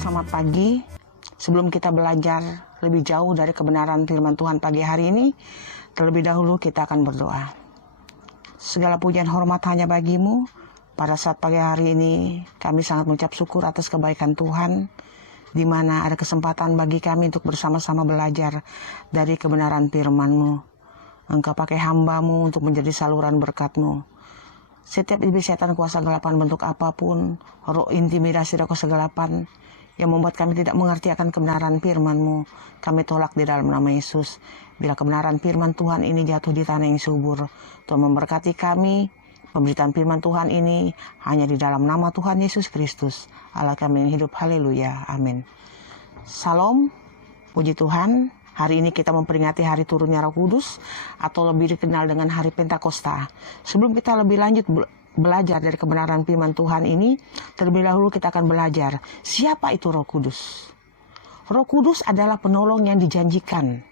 selamat pagi. Sebelum kita belajar lebih jauh dari kebenaran firman Tuhan pagi hari ini, terlebih dahulu kita akan berdoa. Segala pujian hormat hanya bagimu. Pada saat pagi hari ini, kami sangat mengucap syukur atas kebaikan Tuhan, di mana ada kesempatan bagi kami untuk bersama-sama belajar dari kebenaran firman-Mu. Engkau pakai hamba-Mu untuk menjadi saluran berkat-Mu. Setiap iblis setan kuasa gelapan bentuk apapun, roh intimidasi dan kegelapan yang membuat kami tidak mengerti akan kebenaran firman-Mu, kami tolak di dalam nama Yesus. Bila kebenaran firman Tuhan ini jatuh di tanah yang subur, Tuhan memberkati kami. Pemberitaan firman Tuhan ini hanya di dalam nama Tuhan Yesus Kristus, Allah kami yang hidup. Haleluya, amin. Salam, puji Tuhan. Hari ini kita memperingati hari turunnya Roh Kudus, atau lebih dikenal dengan hari Pentakosta. Sebelum kita lebih lanjut belajar dari kebenaran firman Tuhan ini, terlebih dahulu kita akan belajar siapa itu Roh Kudus. Roh Kudus adalah penolong yang dijanjikan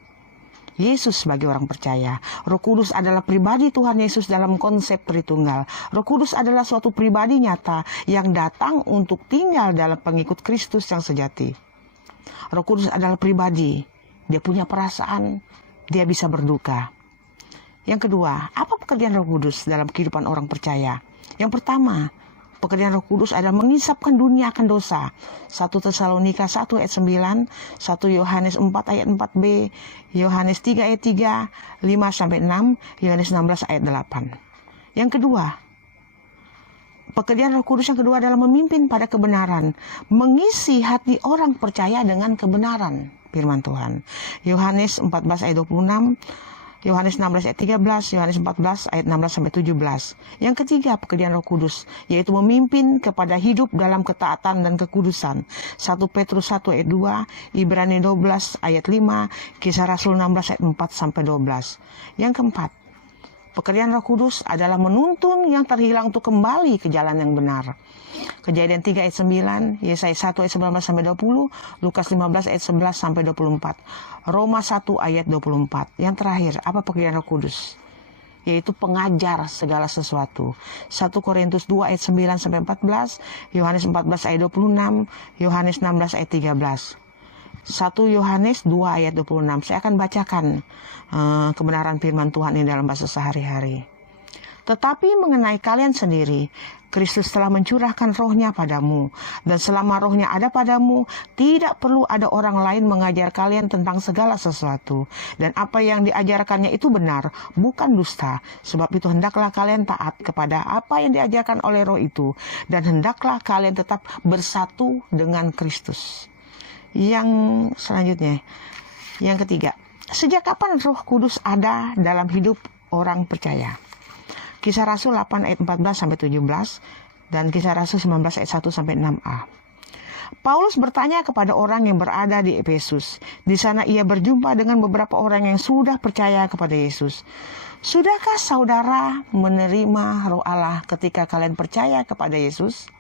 Yesus bagi orang percaya. Roh Kudus adalah pribadi Tuhan Yesus dalam konsep Tritunggal. Roh Kudus adalah suatu pribadi nyata yang datang untuk tinggal dalam pengikut Kristus yang sejati. Roh Kudus adalah pribadi. Dia punya perasaan, dia bisa berduka. Yang kedua, apa pekerjaan Roh Kudus dalam kehidupan orang percaya? Yang pertama, pekerjaan Roh Kudus adalah mengisapkan dunia akan dosa. 1 Tesalonika 1 ayat 9, 1 Yohanes 4 ayat 4b, Yohanes 3 ayat 3, 5-6, Yohanes 16 ayat 8. Yang kedua, pekerjaan Roh Kudus yang kedua adalah memimpin pada kebenaran, mengisi hati orang percaya dengan kebenaran firman Tuhan. Yohanes 14 ayat 26, Yohanes 16 ayat 13, Yohanes 14 ayat 16-17. Yang ketiga, pekerjaan Roh Kudus, yaitu memimpin kepada hidup dalam ketaatan dan kekudusan. 1 Petrus 1 ayat 2, Ibrani 12 ayat 5, Kisah Rasul 16 ayat 4-12. Yang keempat, pekerjaan Roh Kudus adalah menuntun yang terhilang untuk kembali ke jalan yang benar. Kejadian 3 ayat 9, Yesaya 1 ayat 19-20, Lukas 15 ayat 11-24, Roma 1 ayat 24. Yang terakhir, apa pekerjaan Roh Kudus? Yaitu pengajar segala sesuatu. 1 Korintus 2 ayat 9-14, Yohanes 14 ayat 26, Yohanes 16 ayat 13. 1 Yohanes 2 ayat 26. Saya akan bacakan kebenaran firman Tuhan ini dalam bahasa sehari-hari. Tetapi mengenai kalian sendiri, Kristus telah mencurahkan rohnya padamu. Dan selama rohnya ada padamu, tidak perlu ada orang lain mengajar kalian tentang segala sesuatu. Dan apa yang diajarkannya itu benar, bukan dusta. Sebab itu hendaklah kalian taat kepada apa yang diajarkan oleh roh itu. Dan hendaklah kalian tetap bersatu dengan Kristus. Yang selanjutnya, yang ketiga, sejak kapan Roh Kudus ada dalam hidup orang percaya? Kisah Rasul 8 ayat 14-17 dan Kisah Rasul 19 ayat 1-6a. Paulus bertanya kepada orang yang berada di Efesus. Di sana ia berjumpa dengan beberapa orang yang sudah percaya kepada Yesus. Sudahkah saudara menerima Roh Allah ketika kalian percaya kepada Yesus?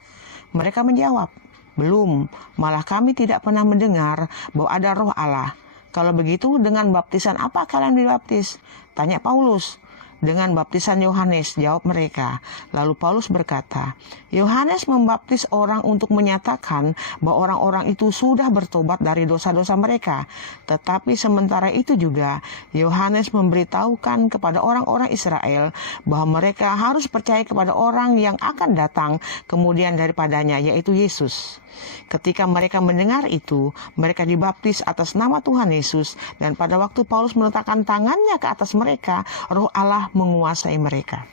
Mereka menjawab, belum, malah kami tidak pernah mendengar bahwa ada Roh Allah. Kalau begitu, dengan baptisan apa kalian dibaptis? Tanya Paulus. Dengan baptisan Yohanes, jawab mereka. Lalu Paulus berkata, Yohanes membaptis orang untuk menyatakan bahwa orang-orang itu sudah bertobat dari dosa-dosa mereka. Tetapi sementara itu juga, Yohanes memberitahukan kepada orang-orang Israel bahwa mereka harus percaya kepada orang yang akan datang kemudian daripadanya, yaitu Yesus. Ketika mereka mendengar itu, mereka dibaptis atas nama Tuhan Yesus, dan pada waktu Paulus meletakkan tangannya ke atas mereka, Roh Allah menguasai mereka.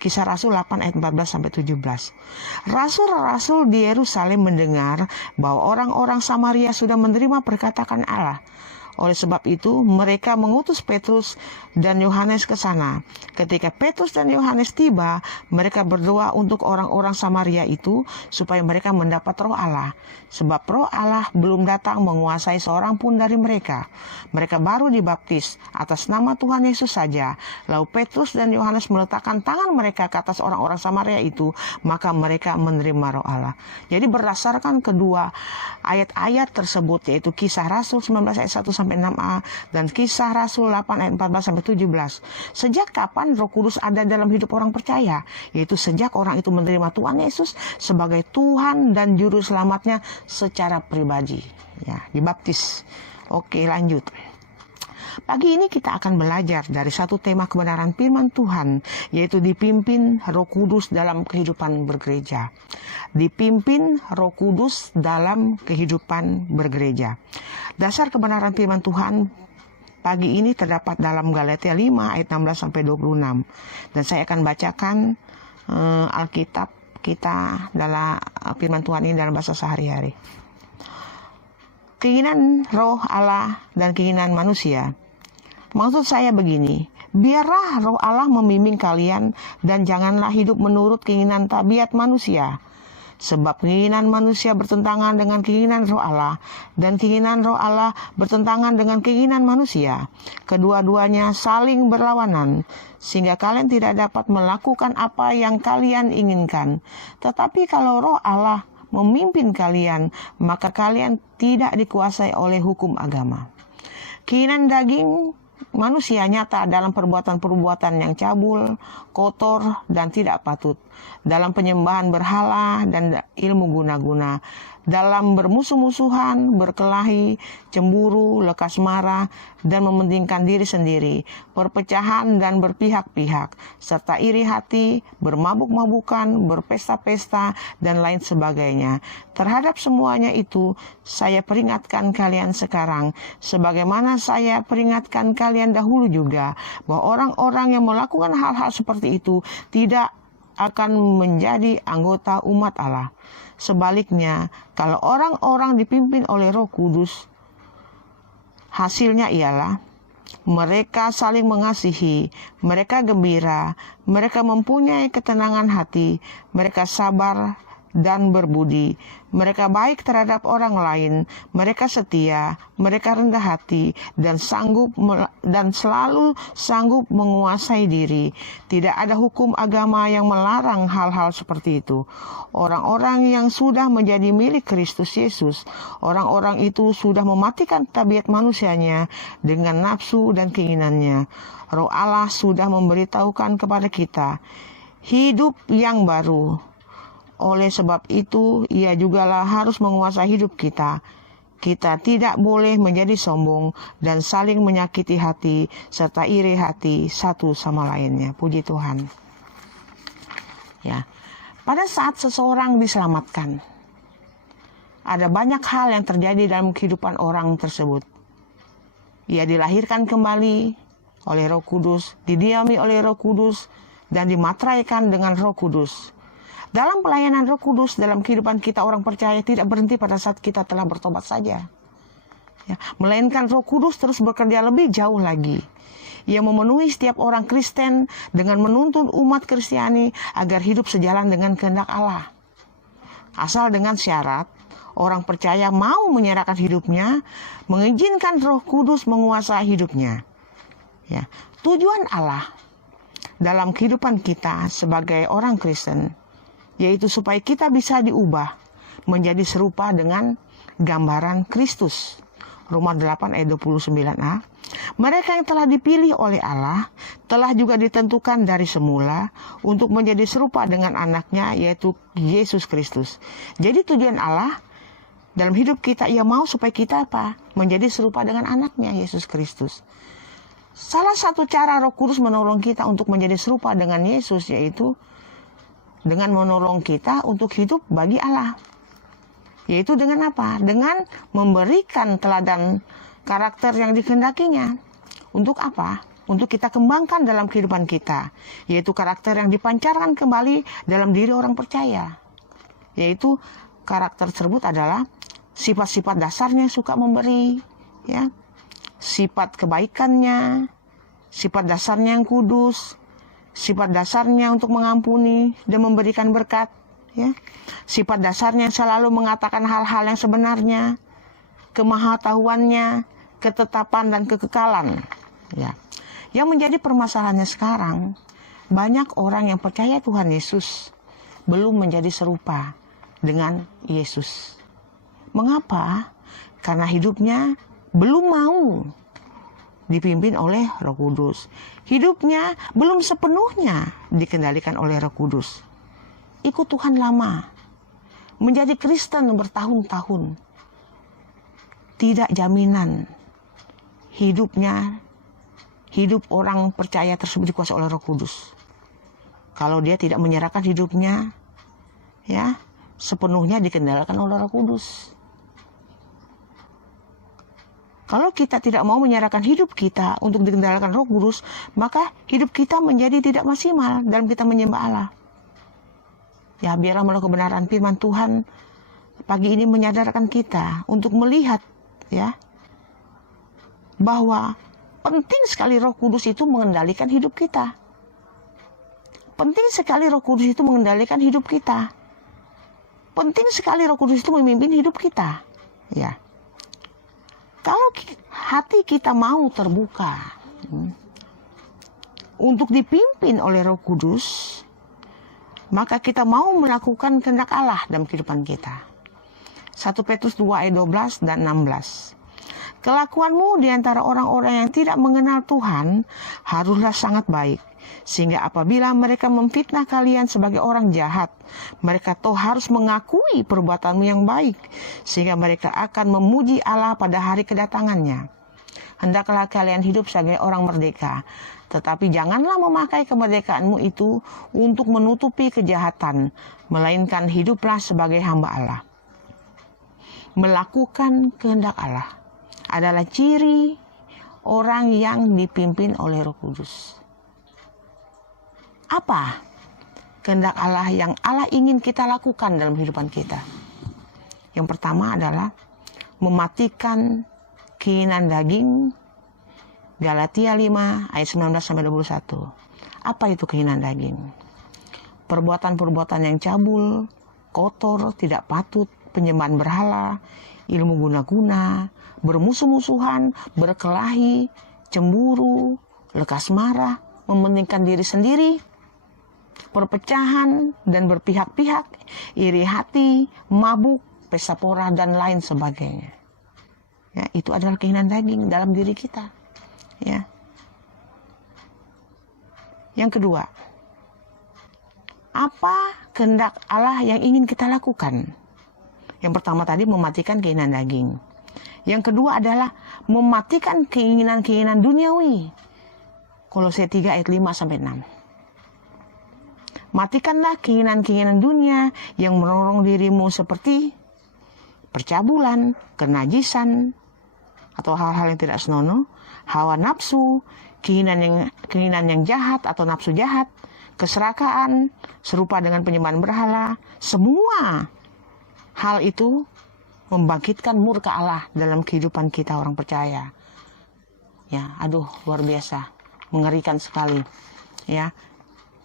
Kisah Rasul 8 ayat 14-17. Rasul-rasul di Yerusalem mendengar bahwa orang-orang Samaria sudah menerima perkataan Allah. Oleh sebab itu, mereka mengutus Petrus dan Yohanes ke sana. Ketika Petrus dan Yohanes tiba, mereka berdoa untuk orang-orang Samaria itu supaya mereka mendapat Roh Allah. Sebab Roh Allah belum datang menguasai seorang pun dari mereka. Mereka baru dibaptis atas nama Tuhan Yesus saja. Lalu Petrus dan Yohanes meletakkan tangan mereka ke atas orang-orang Samaria itu, maka mereka menerima Roh Allah. Jadi berdasarkan kedua ayat-ayat tersebut, yaitu Kisah Rasul 19 ayat 1-3 sampai 6a, dan Kisah Rasul 8 ayat 14 sampai 17. Sejak kapan Roh Kudus ada dalam hidup orang percaya? Yaitu sejak orang itu menerima Tuhan Yesus sebagai Tuhan dan Juru Selamatnya secara pribadi. Ya, dibaptis. Oke, lanjut. Pagi ini kita akan belajar dari satu tema kebenaran firman Tuhan, yaitu dipimpin Roh Kudus dalam kehidupan bergereja. Dipimpin Roh Kudus dalam kehidupan bergereja. Dasar kebenaran firman Tuhan pagi ini terdapat dalam Galatia 5 ayat 16 sampai 26. Dan saya akan bacakan Alkitab kita dalam firman Tuhan ini dalam bahasa sehari-hari. Keinginan roh Allah dan keinginan manusia. Maksud saya begini, biarlah roh Allah membimbing kalian dan janganlah hidup menurut keinginan tabiat manusia. Sebab keinginan manusia bertentangan dengan keinginan roh Allah dan keinginan roh Allah bertentangan dengan keinginan manusia. Kedua-duanya saling berlawanan sehingga kalian tidak dapat melakukan apa yang kalian inginkan. Tetapi kalau roh Allah memimpin kalian, maka kalian tidak dikuasai oleh hukum agama. Keinginan daging manusia nyata dalam perbuatan-perbuatan yang cabul, kotor, dan tidak patut, dalam penyembahan berhala dan ilmu guna-guna, dalam bermusuh-musuhan, berkelahi, cemburu, lekas marah, dan mementingkan diri sendiri, perpecahan dan berpihak-pihak, serta iri hati, bermabuk-mabukan, berpesta-pesta, dan lain sebagainya. Terhadap semuanya itu, saya peringatkan kalian sekarang, sebagaimana saya peringatkan kalian dahulu juga, bahwa orang-orang yang melakukan hal-hal seperti itu tidak akan menjadi anggota umat Allah. Sebaliknya, kalau orang-orang dipimpin oleh Roh Kudus, hasilnya ialah mereka saling mengasihi, mereka gembira, mereka mempunyai ketenangan hati, mereka sabar dan berbudi, mereka baik terhadap orang lain, mereka setia, mereka rendah hati, dan selalu sanggup menguasai diri. Tidak ada hukum agama yang melarang hal-hal seperti itu. Orang-orang yang sudah menjadi milik Kristus Yesus, orang-orang itu sudah mematikan tabiat manusianya dengan nafsu dan keinginannya. Roh Allah sudah memberitahukan kepada kita hidup yang baru. Oleh sebab itu, ia jugalah harus menguasai hidup kita. Kita tidak boleh menjadi sombong dan saling menyakiti hati, serta iri hati satu sama lainnya. Puji Tuhan. Ya, pada saat seseorang diselamatkan, ada banyak hal yang terjadi dalam kehidupan orang tersebut. Ia dilahirkan kembali oleh Roh Kudus, didiami oleh Roh Kudus, dan dimateraikan dengan Roh Kudus. Dalam pelayanan Roh Kudus dalam kehidupan kita orang percaya tidak berhenti pada saat kita telah bertobat saja. Ya, melainkan Roh Kudus terus bekerja lebih jauh lagi. Ia memenuhi setiap orang Kristen dengan menuntun umat Kristiani agar hidup sejalan dengan kehendak Allah. Asal dengan syarat orang percaya mau menyerahkan hidupnya, mengizinkan Roh Kudus menguasai hidupnya. Ya, tujuan Allah dalam kehidupan kita sebagai orang Kristen yaitu supaya kita bisa diubah menjadi serupa dengan gambaran Kristus. Roma 8 ayat 29a. Mereka yang telah dipilih oleh Allah telah juga ditentukan dari semula untuk menjadi serupa dengan anaknya yaitu Yesus Kristus. Jadi tujuan Allah dalam hidup kita, ia mau supaya kita apa? Menjadi serupa dengan anaknya Yesus Kristus. Salah satu cara Roh Kudus menolong kita untuk menjadi serupa dengan Yesus yaitu dengan menolong kita untuk hidup bagi Allah. Yaitu dengan apa? Dengan memberikan teladan karakter yang dikehendakinya. Untuk apa? Untuk kita kembangkan dalam kehidupan kita. Yaitu karakter yang dipancarkan kembali dalam diri orang percaya. Yaitu karakter tersebut adalah sifat-sifat dasarnya suka memberi. Ya. Sifat kebaikannya, sifat dasarnya yang kudus, sifat dasarnya untuk mengampuni dan memberikan berkat, ya. Sifat dasarnya selalu mengatakan hal-hal yang sebenarnya, kemahatauannya, ketetapan dan kekekalan, ya. Yang menjadi permasalahannya sekarang, banyak orang yang percaya Tuhan Yesus belum menjadi serupa dengan Yesus. Mengapa? Karena hidupnya belum mau dipimpin oleh Roh Kudus. Hidupnya belum sepenuhnya dikendalikan oleh Roh Kudus. Ikut Tuhan lama, menjadi Kristen bertahun-tahun, tidak jaminan hidup orang percaya tersebut dikuasai oleh Roh Kudus. Kalau dia tidak menyerahkan hidupnya ya sepenuhnya dikendalikan oleh Roh Kudus. Kalau kita tidak mau menyerahkan hidup kita untuk dikendalikan Roh Kudus, maka hidup kita menjadi tidak maksimal dalam kita menyembah Allah. Ya, biarlah melalui kebenaran firman Tuhan pagi ini menyadarkan kita untuk melihat ya bahwa penting sekali Roh Kudus itu mengendalikan hidup kita. Penting sekali Roh Kudus itu mengendalikan hidup kita. Penting sekali Roh Kudus itu memimpin hidup kita. Ya. Kalau hati kita mau terbuka untuk dipimpin oleh Roh Kudus, maka kita mau melakukan kehendak Allah dalam kehidupan kita. 1 Petrus 2 ayat 12 dan 16. Kelakuanmu di antara orang-orang yang tidak mengenal Tuhan haruslah sangat baik, sehingga apabila mereka memfitnah kalian sebagai orang jahat, mereka toh harus mengakui perbuatanmu yang baik, sehingga mereka akan memuji Allah pada hari kedatangannya. Hendaklah kalian hidup sebagai orang merdeka, tetapi janganlah memakai kemerdekaanmu itu untuk menutupi kejahatan, melainkan hiduplah sebagai hamba Allah. Melakukan kehendak Allah adalah ciri orang yang dipimpin oleh Roh Kudus. Apa kehendak Allah yang Allah ingin kita lakukan dalam kehidupan kita? Yang pertama adalah mematikan keinginan daging. Galatia 5 ayat 19-21. Apa itu keinginan daging? Perbuatan-perbuatan yang cabul, kotor, tidak patut, penyembahan berhala, ilmu guna-guna, bermusuh-musuhan, berkelahi, cemburu, lekas marah, mementingkan diri sendiri, perpecahan dan berpihak-pihak, iri hati, mabuk, pesta pora dan lain sebagainya. Ya, itu adalah keinginan daging dalam diri kita. Ya. Yang kedua, apa kehendak Allah yang ingin kita lakukan? Yang pertama tadi mematikan keinginan daging. Yang kedua adalah mematikan keinginan-keinginan duniawi. Kolose 3 ayat 5-6. Matikanlah keinginan-keinginan dunia yang mendorong dirimu seperti percabulan, kenajisan, atau hal-hal yang tidak senonoh, hawa nafsu, keinginan yang jahat atau nafsu jahat, keserakaan, serupa dengan penyembahan berhala. Semua hal itu membangkitkan murka Allah dalam kehidupan kita orang percaya. Ya, aduh, luar biasa, mengerikan sekali. Ya,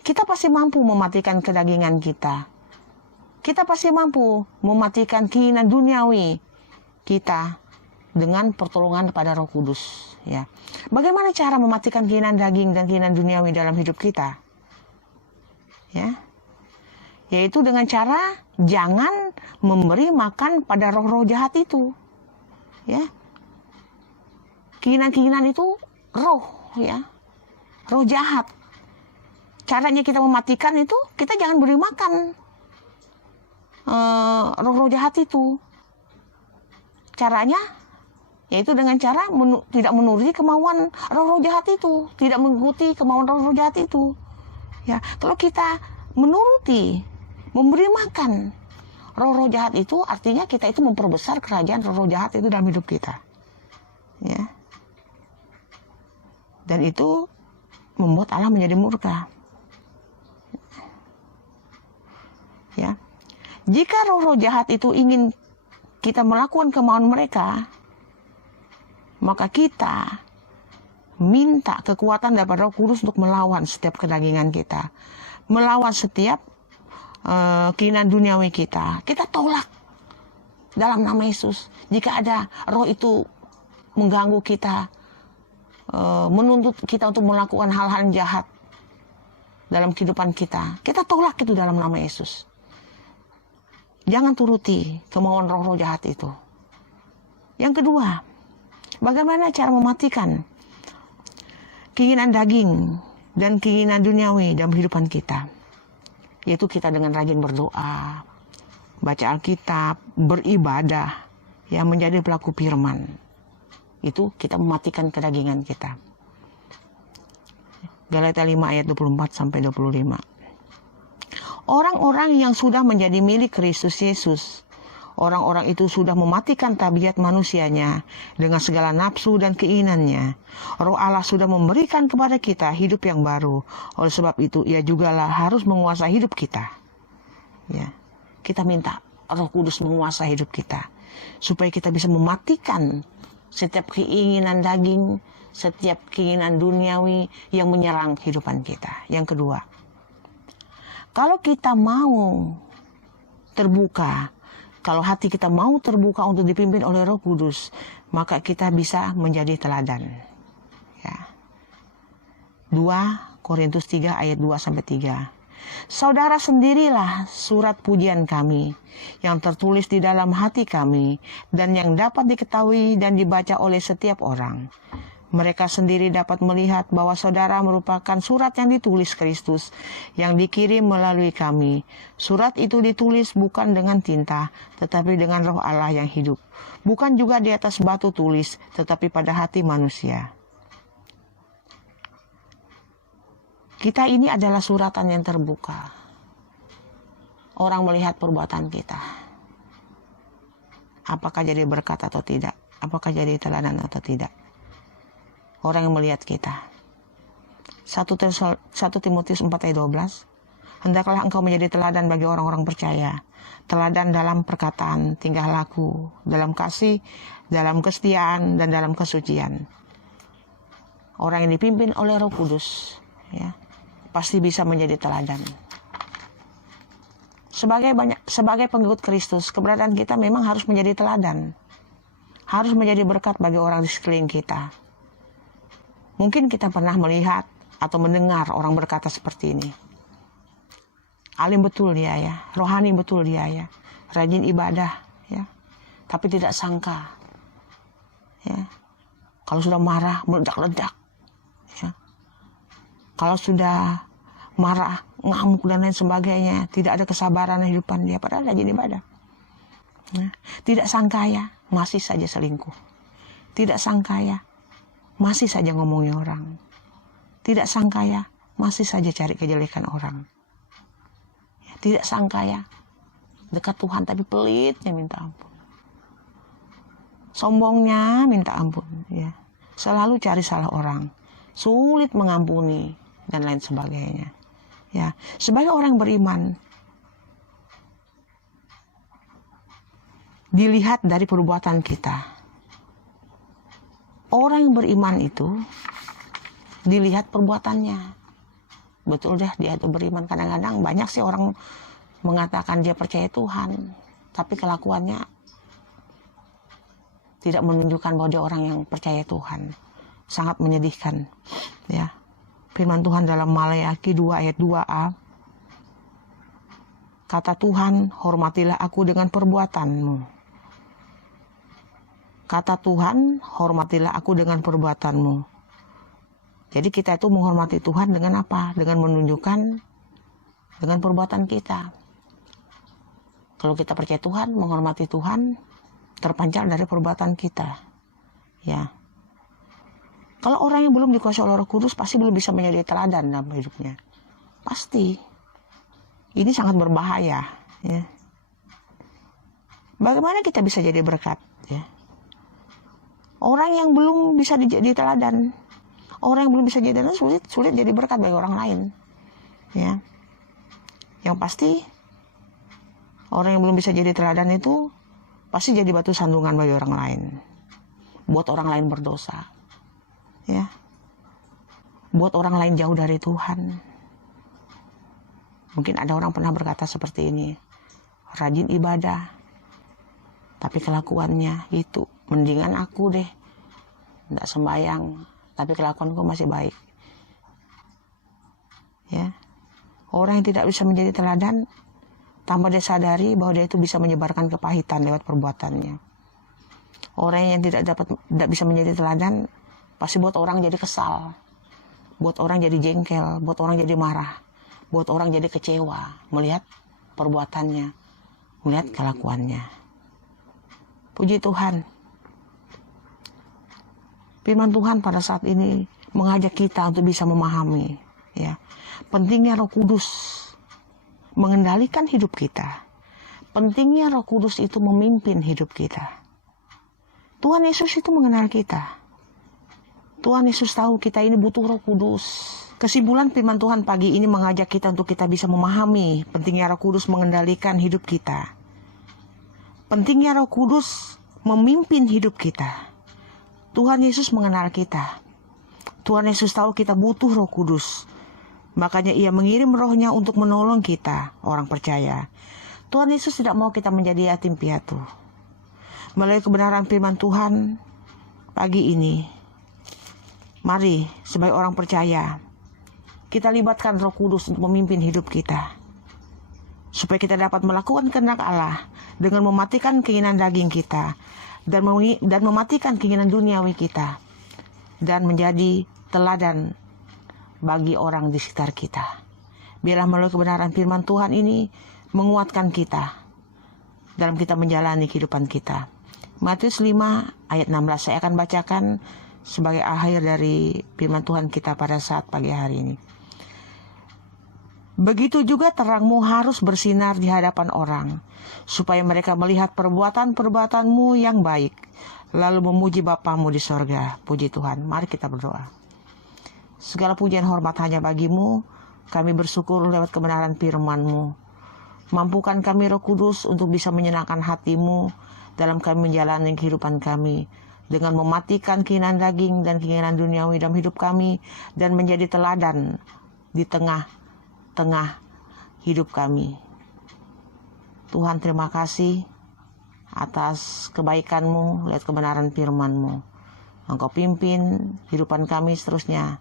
kita pasti mampu mematikan kedagingan kita. Kita pasti mampu mematikan keinginan duniawi kita dengan pertolongan pada Roh Kudus. Ya, bagaimana cara mematikan keinginan daging dan keinginan duniawi dalam hidup kita? Ya, yaitu dengan cara jangan memberi makan pada roh-roh jahat itu. Ya, keinginan-keinginan itu roh, ya, roh jahat. Caranya kita mematikan itu, kita jangan beri makan roh-roh jahat itu. Caranya yaitu dengan cara tidak menuruti kemauan roh-roh jahat itu, tidak mengikuti kemauan roh-roh jahat itu. Ya, kalau kita menuruti, memberi makan roh-roh jahat itu, artinya kita itu memperbesar kerajaan roh-roh jahat itu dalam hidup kita. Ya. Dan itu membuat Allah menjadi murka. Ya. Jika roh-roh jahat itu ingin kita melakukan kemauan mereka, maka kita minta kekuatan daripada Roh Kudus untuk melawan setiap kedagingan kita, melawan setiap keinginan duniawi kita. Kita tolak dalam nama Yesus. Jika ada roh itu mengganggu kita, menuntut kita untuk melakukan hal-hal yang jahat dalam kehidupan kita, kita tolak itu dalam nama Yesus. Jangan turuti kemauan roh-roh jahat itu. Yang kedua, Bagaimana cara mematikan keinginan daging dan keinginan duniawi dalam kehidupan kita? Yaitu kita dengan rajin berdoa, baca Alkitab, beribadah, yang menjadi pelaku firman. Itu kita mematikan kedagingan kita. Galatia 5 ayat 24 sampai 25. Orang-orang yang sudah menjadi milik Kristus Yesus, orang-orang itu sudah mematikan tabiat manusianya dengan segala nafsu dan keinginannya. Roh Allah sudah memberikan kepada kita hidup yang baru. Oleh sebab itu, Ia jugalah harus menguasai hidup kita. Ya, kita minta Roh Kudus menguasai hidup kita, supaya kita bisa mematikan setiap keinginan daging, setiap keinginan duniawi yang menyerang kehidupan kita. Yang kedua, kalau kita mau terbuka, kalau hati kita mau terbuka untuk dipimpin oleh Roh Kudus, maka kita bisa menjadi teladan. Ya. 2 Korintus 3 ayat 2-3. Saudara sendirilah surat pujian kami, yang tertulis di dalam hati kami, dan yang dapat diketahui dan dibaca oleh setiap orang. Mereka sendiri dapat melihat bahwa saudara merupakan surat yang ditulis Kristus, yang dikirim melalui kami. Surat itu ditulis bukan dengan tinta, tetapi dengan Roh Allah yang hidup. Bukan juga di atas batu tulis, tetapi pada hati manusia. Kita ini adalah suratan yang terbuka. Orang melihat perbuatan kita. Apakah jadi berkat atau tidak? Apakah jadi teladan atau tidak? Orang yang melihat kita. 1 Timotius 4 ayat 12. Hendaklah engkau menjadi teladan bagi orang-orang percaya. Teladan dalam perkataan, tingkah laku, dalam kasih, dalam kesetiaan, dan dalam kesucian. Orang yang dipimpin oleh Roh Kudus, ya, pasti bisa menjadi teladan. Sebagai pengikut Kristus, keberadaan kita memang harus menjadi teladan. Harus menjadi berkat bagi orang di sekeliling kita. Mungkin kita pernah melihat atau mendengar orang berkata seperti ini. Alim betul dia ya, rohani betul dia ya, rajin ibadah ya. Tapi tidak sangka ya, kalau sudah marah meledak-ledak. Kalau sudah marah, ngamuk dan lain sebagainya, tidak ada kesabaran di kehidupan dia, padahal rajin ibadah. Nah, tidak sangka ya, masih saja selingkuh. Tidak sangka ya, masih saja ngomongin orang. Tidak sangka ya, masih saja cari kejelekan orang. Tidak sangka ya, dekat Tuhan tapi pelitnya minta ampun. Sombongnya minta ampun. Ya. Selalu cari salah orang. Sulit mengampuni. Dan lain sebagainya. Ya, sebagai orang beriman, dilihat dari perbuatan kita. Orang yang beriman itu dilihat perbuatannya. Betul deh, dia itu beriman. Kadang-kadang banyak sih orang mengatakan dia percaya Tuhan, tapi kelakuannya tidak menunjukkan bahwa dia orang yang percaya Tuhan. Sangat menyedihkan. Ya. Firman Tuhan dalam Maleakhi 2 ayat 2a. Kata Tuhan, hormatilah aku dengan perbuatanmu. Kata Tuhan, hormatilah aku dengan perbuatanmu. Jadi kita itu menghormati Tuhan dengan apa? Dengan menunjukkan dengan perbuatan kita. Kalau kita percaya Tuhan, menghormati Tuhan, terpancar dari perbuatan kita. Ya. Kalau orang yang belum dikuasai oleh Roh Kudus pasti belum bisa menjadi teladan dalam hidupnya. Pasti. Ini sangat berbahaya. Ya. Bagaimana kita bisa jadi berkat? Ya. Orang yang belum bisa jadi teladan, orang yang belum bisa jadi teladan sulit jadi berkat bagi orang lain. Ya. Yang pasti orang yang belum bisa jadi teladan itu pasti jadi batu sandungan bagi orang lain. Buat orang lain berdosa. Ya, buat orang lain jauh dari Tuhan. Mungkin ada orang pernah berkata seperti ini, rajin ibadah, tapi kelakuannya itu, mendingan aku deh, tidak sembahyang, tapi kelakuanku masih baik. Ya, orang yang tidak bisa menjadi teladan, tanpa dia sadari bahwa dia itu bisa menyebarkan kepahitan lewat perbuatannya. Orang yang tidak bisa menjadi teladan pasti buat orang jadi kesal, buat orang jadi jengkel, buat orang jadi marah, buat orang jadi kecewa melihat perbuatannya, melihat kelakuannya. Puji Tuhan, firman Tuhan pada saat ini mengajak kita untuk bisa memahami, ya, pentingnya Roh Kudus mengendalikan hidup kita. Pentingnya Roh Kudus itu memimpin hidup kita. Tuhan Yesus itu mengenal kita. Tuhan Yesus tahu kita ini butuh Roh Kudus. Kesimpulan firman Tuhan pagi ini mengajak kita untuk kita bisa memahami pentingnya Roh Kudus mengendalikan hidup kita. Pentingnya Roh Kudus memimpin hidup kita. Tuhan Yesus mengenal kita. Tuhan Yesus tahu kita butuh Roh Kudus. Makanya Ia mengirim Roh-Nya untuk menolong kita, orang percaya. Tuhan Yesus tidak mau kita menjadi yatim piatu. Melalui kebenaran firman Tuhan pagi ini, mari sebagai orang percaya kita libatkan Roh Kudus untuk memimpin hidup kita, supaya kita dapat melakukan kehendak Allah dengan mematikan keinginan daging kita dan mematikan keinginan duniawi kita, dan menjadi teladan bagi orang di sekitar kita. Biarlah melalui kebenaran firman Tuhan ini menguatkan kita dalam kita menjalani kehidupan kita. Matius 5 ayat 16 saya akan bacakan sebagai akhir dari firman Tuhan kita pada saat pagi hari ini. Begitu juga terangmu harus bersinar di hadapan orang, supaya mereka melihat perbuatan-perbuatanmu yang baik, lalu memuji Bapamu di sorga. Puji Tuhan. Mari kita berdoa. Segala pujian hormat hanya bagimu. Kami bersyukur lewat kebenaran firman-Mu. Mampukan kami Roh Kudus untuk bisa menyenangkan hati-Mu dalam kami menjalani kehidupan kami, dengan mematikan keinginan daging dan keinginan duniawi dalam hidup kami, dan menjadi teladan di tengah-tengah hidup kami. Tuhan, terima kasih atas kebaikan-Mu lewat kebenaran firman-Mu. Engkau pimpin kehidupan kami seterusnya.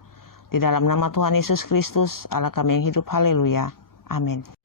Di dalam nama Tuhan Yesus Kristus, Allah kami yang hidup. Haleluya. Amin.